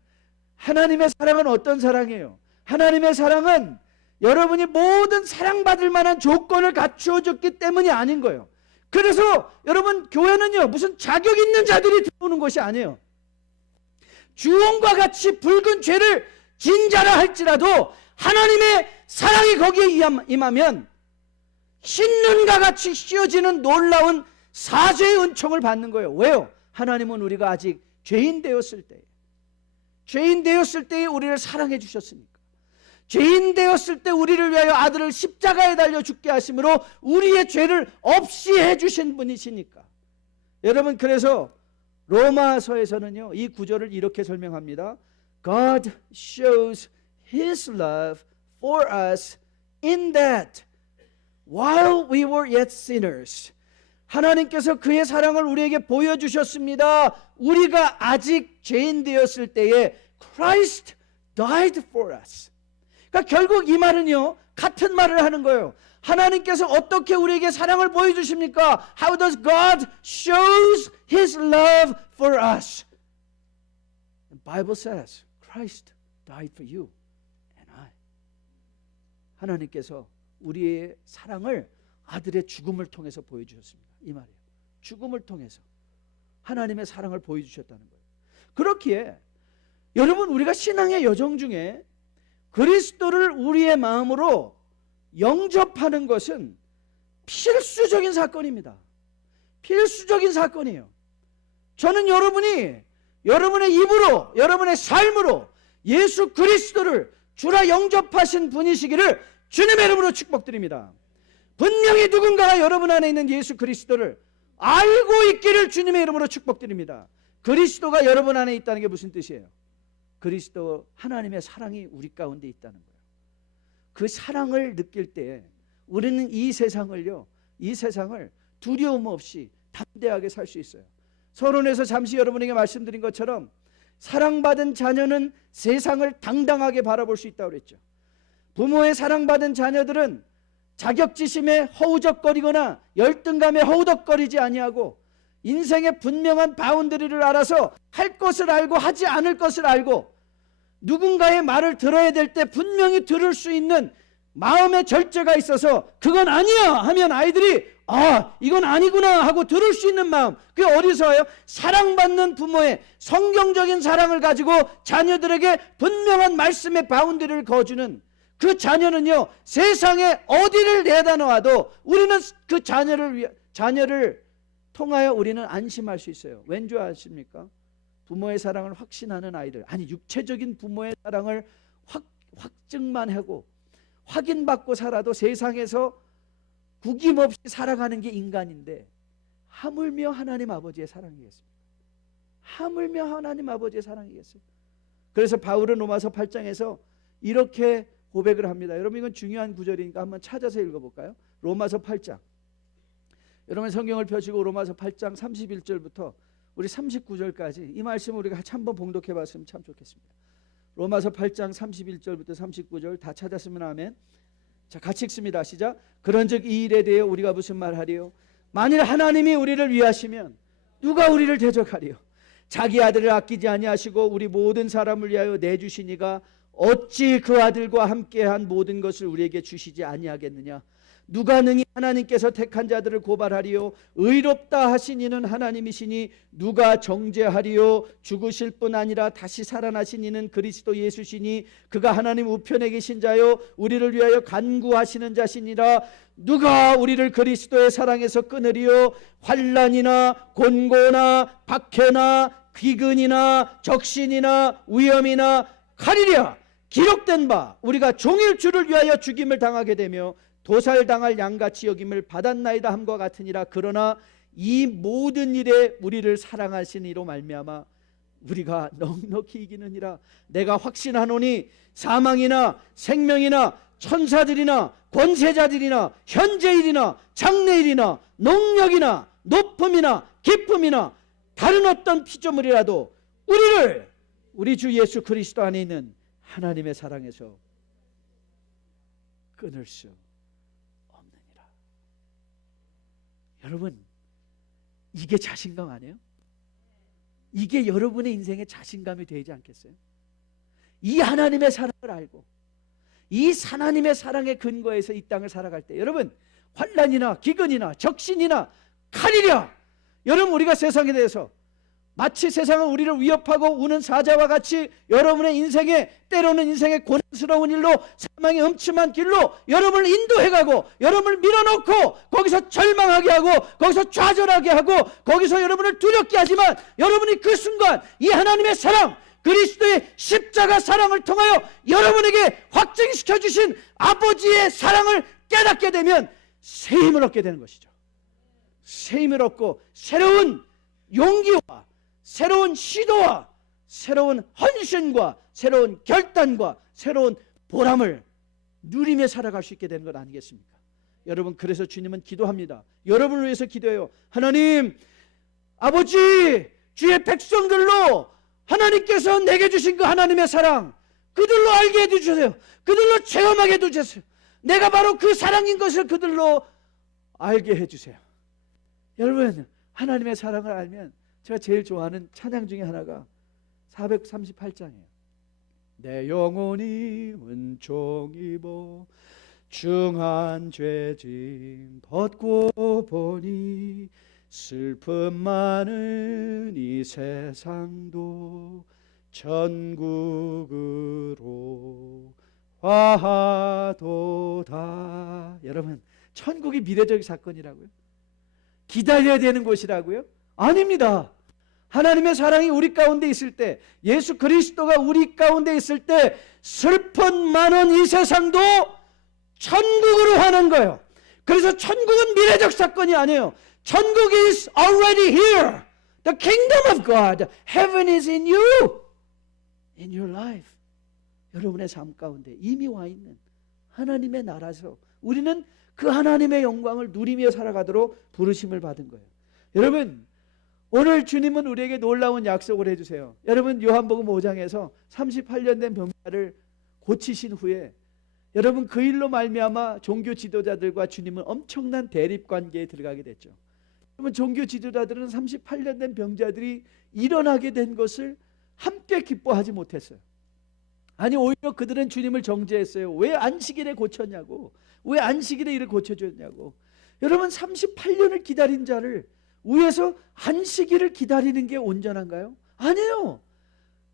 하나님의 사랑은 어떤 사랑이에요? 하나님의 사랑은 여러분이 모든 사랑받을 만한 조건을 갖추어 줬기 때문이 아닌 거예요. 그래서 여러분, 교회는요, 무슨 자격 있는 자들이 들어오는 것이 아니에요. 주홍과 같이 붉은 죄를 진자라 할지라도 하나님의 사랑이 거기에 임하면 흰눈과 같이 씌어지는 놀라운 사죄의 은총을 받는 거예요. 왜요? 하나님은 우리가 아직 죄인 되었을 때에 우리를 사랑해 주셨으니까. 죄인 되었을 때 우리를 위하여 아들을 십자가에 달려 죽게 하심으로 우리의 죄를 없이 해주신 분이시니까. 여러분, 그래서 로마서에서는요, 이 구절을 이렇게 설명합니다. God shows His love for us in that while we were yet sinners, 하나님께서 그의 사랑을 우리에게 보여주셨습니다. 우리가 아직 죄인 되었을 때에 Christ died for us. 그러니까 결국 이 말은요, 같은 말을 하는 거예요. 하나님께서 어떻게 우리에게 사랑을 보여주십니까? How does God shows His love for us? The Bible says Christ died for you and I. 하나님께서 우리의 사랑을 아들의 죽음을 통해서 보여주셨습니다. 이 말이에요. 죽음을 통해서 하나님의 사랑을 보여주셨다는 거예요. 그렇기에 여러분, 우리가 신앙의 여정 중에 그리스도를 우리의 마음으로 영접하는 것은 필수적인 사건입니다. 필수적인 사건이에요. 저는 여러분이 여러분의 입으로, 여러분의 삶으로 예수 그리스도를 주라 영접하신 분이시기를 주님의 이름으로 축복드립니다. 분명히 누군가가 여러분 안에 있는 예수 그리스도를 알고 있기를 주님의 이름으로 축복드립니다. 그리스도가 여러분 안에 있다는 게 무슨 뜻이에요? 그리스도, 하나님의 사랑이 우리 가운데 있다는 거예요. 그 사랑을 느낄 때 우리는 이 세상을 두려움 없이 담대하게 살 수 있어요. 서론에서 잠시 여러분에게 말씀드린 것처럼 사랑받은 자녀는 세상을 당당하게 바라볼 수 있다고 그랬죠. 부모의 사랑받은 자녀들은 자격지심에 허우적거리거나 열등감에 허우덕거리지 아니하고 인생의 분명한 바운더리를 알아서 할 것을 알고 하지 않을 것을 알고 누군가의 말을 들어야 될 때 분명히 들을 수 있는 마음의 절제가 있어서 그건 아니야 하면 아이들이 이건 아니구나 하고 들을 수 있는 마음, 그게 어디서 와요? 사랑받는 부모의 성경적인 사랑을 가지고 자녀들에게 분명한 말씀의 바운더리를 거주는 그 자녀는요, 세상에 어디를 내다 놓아도 우리는 그 자녀를 통하여 우리는 안심할 수 있어요. 왠 줄 아십니까? 부모의 사랑을 확신하는 아이들, 아니 육체적인 부모의 사랑을 확증만 하고 확인받고 살아도 세상에서 구김없이 살아가는 게 인간인데 하물며 하나님 아버지의 사랑이겠습니까? 하물며 하나님 아버지의 사랑이겠어요? 그래서 바울은 로마서 8장에서 이렇게 고백을 합니다. 여러분, 이건 중요한 구절이니까 한번 찾아서 읽어볼까요? 로마서 8장. 여러분 성경을 펴시고 로마서 8장 31절부터 우리 39절까지 이 말씀을 우리가 같이 한번 봉독해 봤으면 참 좋겠습니다. 로마서 8장 31절부터 39절 다 찾았으면 아멘. 자, 같이 읽습니다. 시작. 그런즉 이 일에 대해 우리가 무슨 말하리요? 만일 하나님이 우리를 위하시면 누가 우리를 대적하리요? 자기 아들을 아끼지 아니하시고 우리 모든 사람을 위하여 내주시니가 어찌 그 아들과 함께한 모든 것을 우리에게 주시지 아니하겠느냐? 누가 능히 하나님께서 택한 자들을 고발하리요? 의롭다 하신 이는 하나님이시니 누가 정죄하리요? 죽으실 뿐 아니라 다시 살아나신 이는 그리스도 예수시니 그가 하나님 우편에 계신 자요 우리를 위하여 간구하시는 자시니라. 누가 우리를 그리스도의 사랑에서 끊으리요? 환난이나 곤고나 박해나 기근이나 적신이나 위험이나 칼이랴 기록된 바 우리가 종일 주를 위하여 죽임을 당하게 되며 도살당할 양같이 여김을 받았나이다 함과 같으니라. 그러나 이 모든 일에 우리를 사랑하신 이로 말미암아 우리가 넉넉히 이기느니라. 내가 확신하노니 사망이나 생명이나 천사들이나 권세자들이나 현재일이나 장래일이나 능력이나 높음이나 깊음이나 다른 어떤 피조물이라도 우리를 우리 주 예수 그리스도 안에 있는 하나님의 사랑에서 끊을 수 없느니라. 여러분, 이게 자신감 아니에요? 이게 여러분의 인생의 자신감이 되지 않겠어요? 이 하나님의 사랑을 알고 이 하나님의 사랑의 근거에서 이 땅을 살아갈 때 여러분, 환난이나 기근이나 적신이나 칼이랴, 여러분 우리가 세상에 대해서 마치 세상은 우리를 위협하고 우는 사자와 같이 여러분의 인생에, 때로는 인생의 고난스러운 일로, 사망의 음침한 길로 여러분을 인도해가고 여러분을 밀어넣고 거기서 절망하게 하고 거기서 좌절하게 하고 거기서 여러분을 두렵게 하지만 여러분이 그 순간 이 하나님의 사랑, 그리스도의 십자가 사랑을 통하여 여러분에게 확증시켜 주신 아버지의 사랑을 깨닫게 되면 새 힘을 얻게 되는 것이죠. 새 힘을 얻고 새로운 용기와 새로운 시도와 새로운 헌신과 새로운 결단과 새로운 보람을 누리며 살아갈 수 있게 되는 것 아니겠습니까? 여러분, 그래서 주님은 기도합니다. 여러분을 위해서 기도해요. 하나님, 아버지, 주의 백성들로 하나님께서 내게 주신 그 하나님의 사랑 그들로 알게 해주세요. 그들로 체험하게 해주세요. 내가 바로 그 사랑인 것을 그들로 알게 해주세요. 여러분, 하나님의 사랑을 알면 제가 제일 좋아하는 찬양 중에 하나가 438장이에요. 내 영혼이 은총 입어 중한 죄짐 벗고 보니 슬픔 많은 이 세상도 천국으로 화하도다. 여러분, 천국이 미래적 사건이라고요? 기다려야 되는 곳이라고요? 아닙니다. 하나님의 사랑이 우리 가운데 있을 때, 예수 그리스도가 우리 가운데 있을 때 슬픈 많은 이 세상도 천국으로 하는 거예요. 그래서 천국은 미래적 사건이 아니에요. 천국 is already here. The kingdom of God. Heaven is in you. In your life. 여러분의 삶 가운데 이미 와 있는 하나님의 나라에서 우리는 그 하나님의 영광을 누리며 살아가도록 부르심을 받은 거예요. 여러분, 오늘 주님은 우리에게 놀라운 약속을 해주세요. 여러분, 요한복음 5장에서 38년 된 병자를 고치신 후에 여러분, 그 일로 말미암아 종교 지도자들과 주님은 엄청난 대립관계에 들어가게 됐죠. 여러분, 종교 지도자들은 38년 된 병자들이 일어나게 된 것을 함께 기뻐하지 못했어요. 아니, 오히려 그들은 주님을 정죄했어요. 왜 안식일에 고쳤냐고, 왜 안식일에 이를 고쳐줬냐고. 여러분, 38년을 기다린 자를 위해서 안식일을 기다리는 게 온전한가요? 아니에요.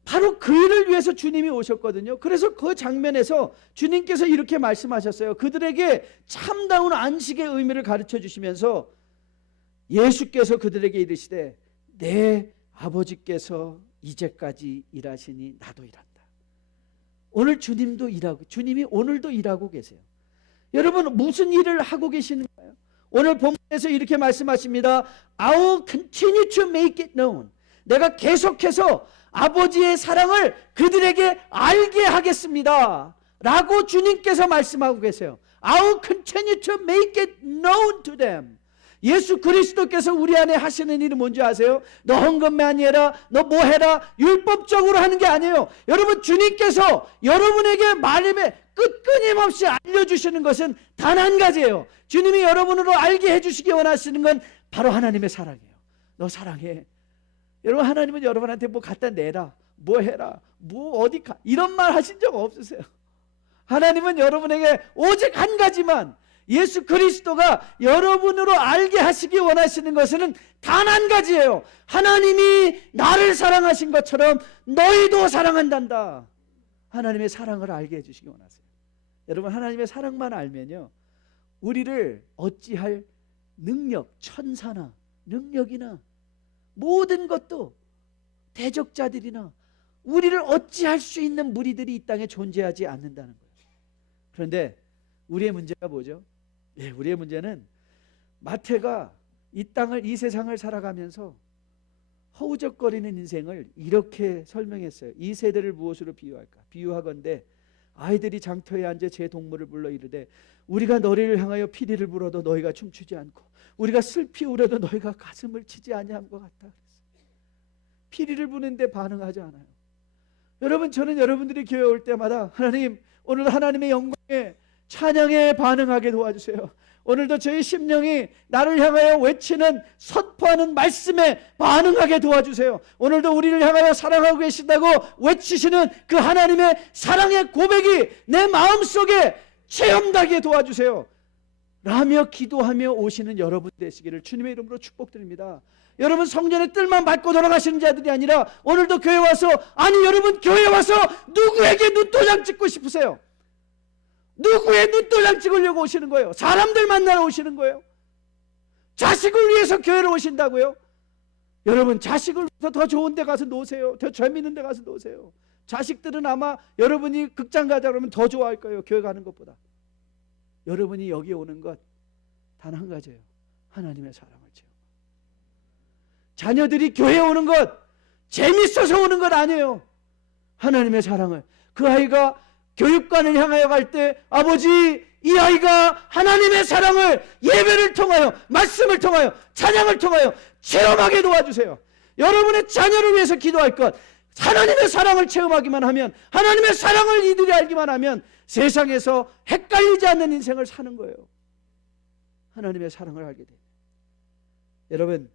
바로 그 일을 위해서 주님이 오셨거든요. 그래서 그 장면에서 주님께서 이렇게 말씀하셨어요. 그들에게 참다운 안식의 의미를 가르쳐 주시면서 예수께서 그들에게 이르시되 내 아버지께서 이제까지 일하시니 나도 일한다. 오늘 주님도 일하고, 주님이 오늘도 일하고 계세요. 여러분, 무슨 일을 하고 계시는가요? 오늘 본문에서 이렇게 말씀하십니다. I will continue to make it known. 내가 계속해서 아버지의 사랑을 그들에게 알게 하겠습니다 라고 주님께서 말씀하고 계세요. I will continue to make it known to them. 예수 그리스도께서 우리 안에 하시는 일은 뭔지 아세요? 너 헌금 많이 해라, 너 뭐 해라, 율법적으로 하는 게 아니에요. 여러분, 주님께서 여러분에게 말씀에 끊임없이 알려주시는 것은 단 한 가지예요. 주님이 여러분으로 알게 해주시기 원하시는 건 바로 하나님의 사랑이에요. 너 사랑해. 여러분, 하나님은 여러분한테 뭐 갖다 내라, 뭐 해라, 뭐 어디 가, 이런 말 하신 적 없으세요. 하나님은 여러분에게 오직 한 가지만, 예수 그리스도가 여러분으로 알게 하시기 원하시는 것은 단 한 가지예요. 하나님이 나를 사랑하신 것처럼 너희도 사랑한단다. 하나님의 사랑을 알게 해주시기 원하세요. 여러분, 하나님의 사랑만 알면요, 우리를 어찌할 능력, 천사나 능력이나 모든 것도 대적자들이나 우리를 어찌할 수 있는 무리들이 이 땅에 존재하지 않는다는 거예요. 그런데 우리의 문제가 뭐죠? 우리의 문제는 마태가 이 세상을 살아가면서 허우적거리는 인생을 이렇게 설명했어요. 이 세대를 무엇으로 비유할까? 비유하건대 아이들이 장터에 앉아 제 동물을 불러 이르되 우리가 너희를 향하여 피리를 불어도 너희가 춤추지 않고 우리가 슬피 울어도 너희가 가슴을 치지 아니한 것 같다. 피리를 부는데 반응하지 않아요. 여러분, 저는 여러분들이 교회 올 때마다 하나님, 오늘 하나님의 영광에 찬양에 반응하게 도와주세요. 오늘도 저희 심령이 나를 향하여 외치는 선포하는 말씀에 반응하게 도와주세요. 오늘도 우리를 향하여 사랑하고 계신다고 외치시는 그 하나님의 사랑의 고백이 내 마음속에 체험되게 도와주세요 라며 기도하며 오시는 여러분 되시기를 주님의 이름으로 축복드립니다. 여러분, 성전의 뜰만 밟고 돌아가시는 자들이 아니라 오늘도 교회 와서, 아니 여러분 교회 와서 누구에게 눈도장 찍고 싶으세요? 누구의 눈도장 찍으려고 오시는 거예요? 사람들 만나러 오시는 거예요? 자식을 위해서 교회를 오신다고요? 여러분, 자식을 위해서 더 좋은 데 가서 노세요. 더 재밌는 데 가서 노세요. 자식들은 아마 여러분이 극장 가자 그러면 더 좋아할 거예요, 교회 가는 것보다. 여러분이 여기 오는 것 단 한 가지예요. 하나님의 사랑을 채우고. 자녀들이 교회 오는 것 재밌어서 오는 것 아니에요. 하나님의 사랑을. 그 아이가 교육관을 향하여 갈 때 아버지, 이 아이가 하나님의 사랑을 예배를 통하여, 말씀을 통하여, 찬양을 통하여 체험하게 도와주세요. 여러분의 자녀를 위해서 기도할 것, 하나님의 사랑을 체험하기만 하면, 하나님의 사랑을 이들이 알기만 하면 세상에서 헷갈리지 않는 인생을 사는 거예요. 하나님의 사랑을 알게 돼요. 여러분,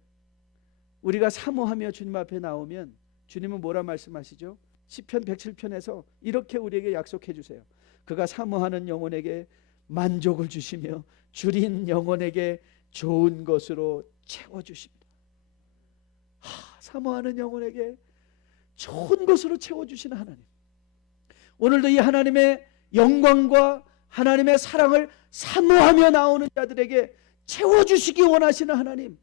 우리가 사모하며 주님 앞에 나오면 주님은 뭐라 말씀하시죠? 시편 107편에서 이렇게 우리에게 약속해 주세요. 그가 사모하는 영혼에게 만족을 주시며 줄인 영혼에게 좋은 것으로 채워주십니다. 사모하는 영혼에게 좋은 것으로 채워주시는 하나님. 오늘도 이 하나님의 영광과 하나님의 사랑을 사모하며 나오는 자들에게 채워주시기 원하시는 하나님.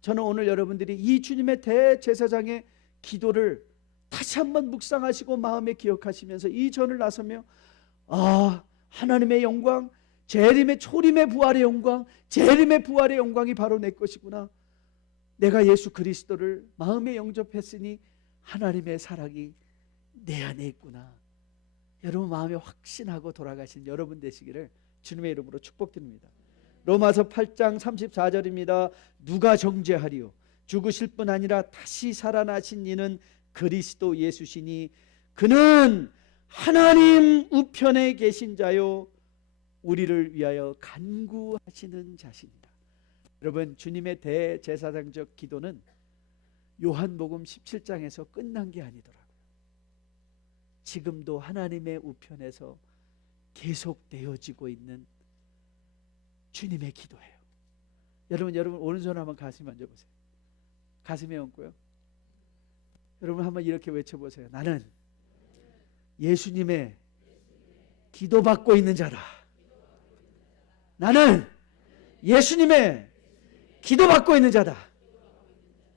저는 오늘 여러분들이 이 주님의 대제사장의 기도를 다시 한번 묵상하시고 마음에 기억하시면서 이 전을 나서며, 하나님의 영광, 재림의 초림의 부활의 영광, 재림의 부활의 영광이 바로 내 것이구나. 내가 예수 그리스도를 마음에 영접했으니 하나님의 사랑이 내 안에 있구나. 여러분 마음에 확신하고 돌아가신 여러분 되시기를 주님의 이름으로 축복드립니다. 로마서 8장 34절입니다. 누가 정죄하리요? 죽으실 뿐 아니라 다시 살아나신 이는 그리스도 예수시니 그는 하나님 우편에 계신 자요 우리를 위하여 간구하시는 자신이다. 여러분, 주님의 대제사장적 기도는 요한복음 17장에서 끝난 게 아니더라고요. 지금도 하나님의 우편에서 계속되어지고 있는 주님의 기도예요. 여러분 오른손 한번 가슴에 얹어보세요. 가슴에 얹고요. 여러분 한번 이렇게 외쳐보세요. 나는 예수님의 기도받고 있는 자다. 나는 예수님의 기도받고 있는 자다.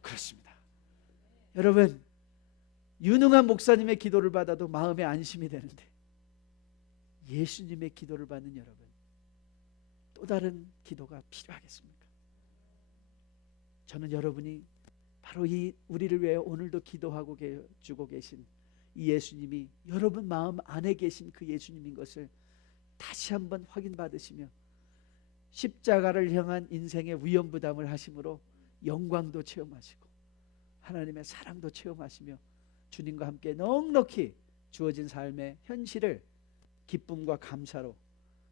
그렇습니다. 여러분, 유능한 목사님의 기도를 받아도 마음에 안심이 되는데 예수님의 기도를 받는 여러분, 또 다른 기도가 필요하겠습니까? 저는 여러분이 바로 이 우리를 위해 오늘도 기도하고 주고 계신 이 예수님이 여러분 마음 안에 계신 그 예수님인 것을 다시 한번 확인받으시며 십자가를 향한 인생의 위험부담을 하심으로 영광도 체험하시고 하나님의 사랑도 체험하시며 주님과 함께 넉넉히 주어진 삶의 현실을 기쁨과 감사로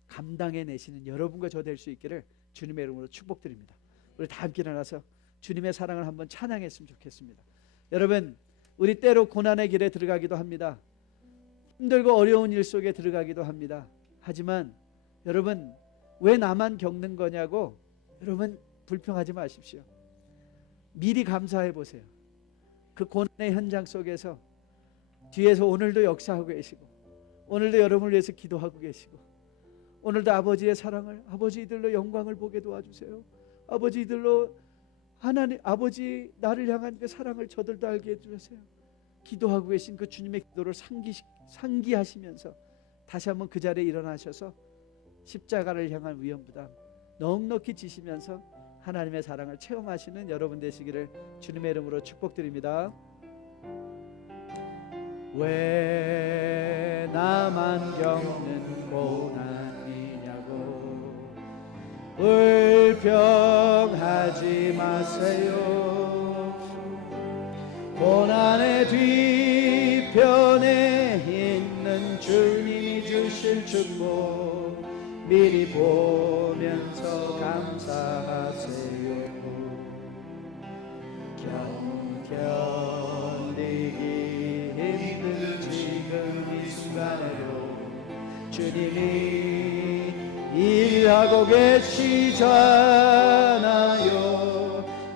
감당해내시는 여러분과 저 될 수 있기를 주님의 이름으로 축복드립니다. 우리 다 함께 일어나서 주님의 사랑을 한번 찬양했으면 좋겠습니다. 여러분, 우리 때로 고난의 길에 들어가기도 합니다. 힘들고 어려운 일 속에 들어가기도 합니다. 하지만 여러분, 왜 나만 겪는 거냐고 여러분 불평하지 마십시오. 미리 감사해 보세요. 그 고난의 현장 속에서 뒤에서 오늘도 역사하고 계시고 오늘도 여러분을 위해서 기도하고 계시고 오늘도 아버지의 사랑을, 아버지 이들로 영광을 보게 도와주세요. 아버지 이들로 하나님 아버지 나를 향한 그 사랑을 저들도 알게 해주세요. 기도하고 계신 그 주님의 기도를 상기하시면서 다시 한번 그 자리에 일어나셔서 십자가를 향한 위험부담 넉넉히 지시면서 하나님의 사랑을 체험하시는 여러분 되시기를 주님의 이름으로 축복드립니다. 왜 나만 겪는 고난이냐고 불평하지 마세요. 고난의 뒤편에 있는 주님이 주실 축복 미리 보면서 감사하세요. 견디기 힘든 지금 이 순간에도 주님이 일하고 계시잖아요.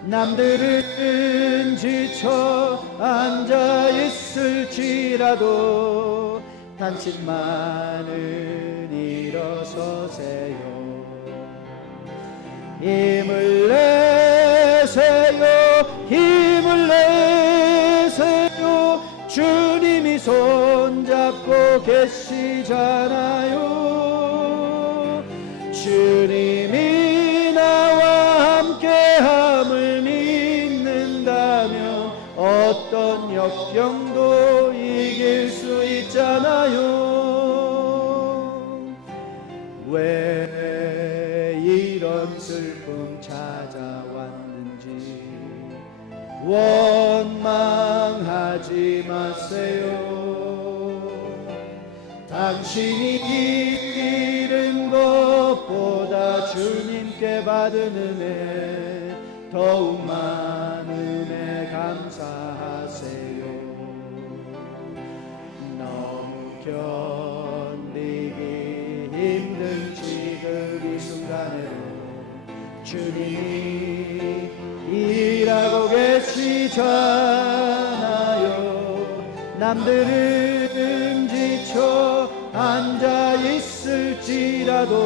남들은 지쳐 앉아 있을지라도 당신만은 일어서세요. 힘을 내세요. 힘을 내세요. 주님이 손잡고 계시잖아요. 주님이 나와 함께함을 믿는다며 어떤 역경도 이길 수 있잖아요. 왜 이런 슬픔 찾아왔는지 원망하지 마세요. 당신이 잃은 것보다 주님께 받은 은혜 더욱 많은 은혜 감사하세요. 너무 견디기 힘든 지금 이 순간에도 주님이 일하고 계시잖아요. 남들은 지쳐 앉아 있을지라도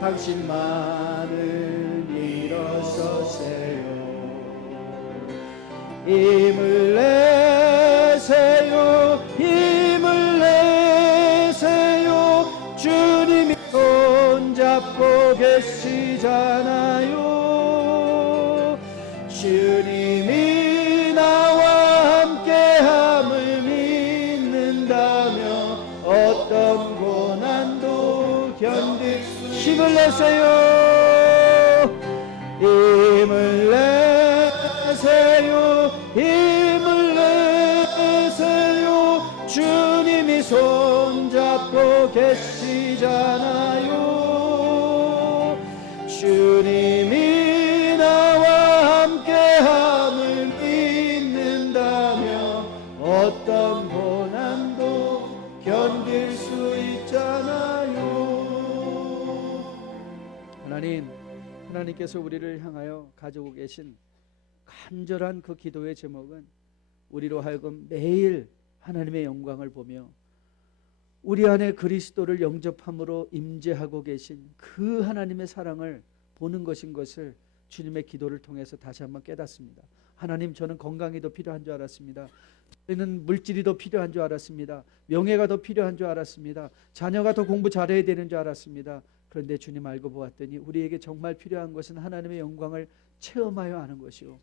당신만은 일어서세요. 힘을 내세요. 힘을 내세요. 주님이 손잡고 계시잖아요. 주님이 나와 함께함을 믿는다며 어떤 고난도 견딜 수 힘을 내세요. 힘을 내세요. 힘을 내세요. 주님이 손잡고 계시잖아요. 주님이 나와 함께함을 믿는다며 어떤 고난도 견딜 수 있잖아요. 하나님께서 우리를 향하여 가지고 계신 간절한 그 기도의 제목은 우리로 하여금 매일 하나님의 영광을 보며 우리 안에 그리스도를 영접함으로 임재하고 계신 그 하나님의 사랑을 보는 것인 것을 주님의 기도를 통해서 다시 한번 깨닫습니다. 하나님, 저는 건강이 더 필요한 줄 알았습니다. 저는 물질이 더 필요한 줄 알았습니다. 명예가 더 필요한 줄 알았습니다. 자녀가 더 공부 잘해야 되는 줄 알았습니다. 그런데 주님 알고 보았더니 우리에게 정말 필요한 것은 하나님의 영광을 체험하여 하는 것이요,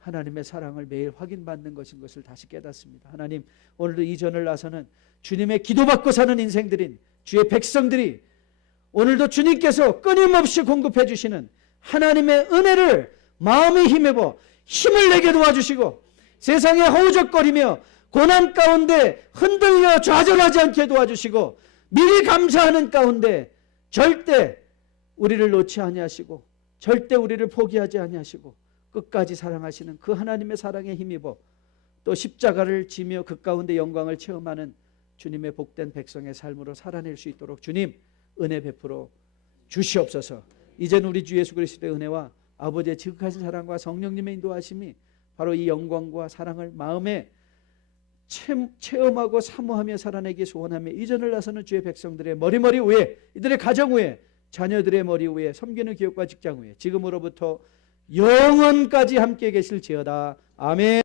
하나님의 사랑을 매일 확인받는 것인 것을 다시 깨닫습니다. 하나님, 오늘도 이 전을 나서는 주님의 기도받고 사는 인생들인 주의 백성들이 오늘도 주님께서 끊임없이 공급해 주시는 하나님의 은혜를 마음에 힘입어 힘을 내게 도와주시고 세상에 허우적거리며 고난 가운데 흔들려 좌절하지 않게 도와주시고 미리 감사하는 가운데 절대 우리를 놓지 아니하시고 절대 우리를 포기하지 아니하시고 끝까지 사랑하시는 그 하나님의 사랑에 힘입어 또 십자가를 지며 그 가운데 영광을 체험하는 주님의 복된 백성의 삶으로 살아낼 수 있도록 주님 은혜 베풀어 주시옵소서. 이제는 우리 주 예수 그리스도의 은혜와 아버지의 지극하신 사랑과 성령님의 인도하심이 바로 이 영광과 사랑을 마음에 체험하고 사모하며 살아내기 소원하며 이전을 나서는 주의 백성들의 머리 위에, 이들의 가정 위에, 자녀들의 머리 위에, 섬기는 기업과 직장 위에 지금으로부터 영원까지 함께 계실지어다. 아멘.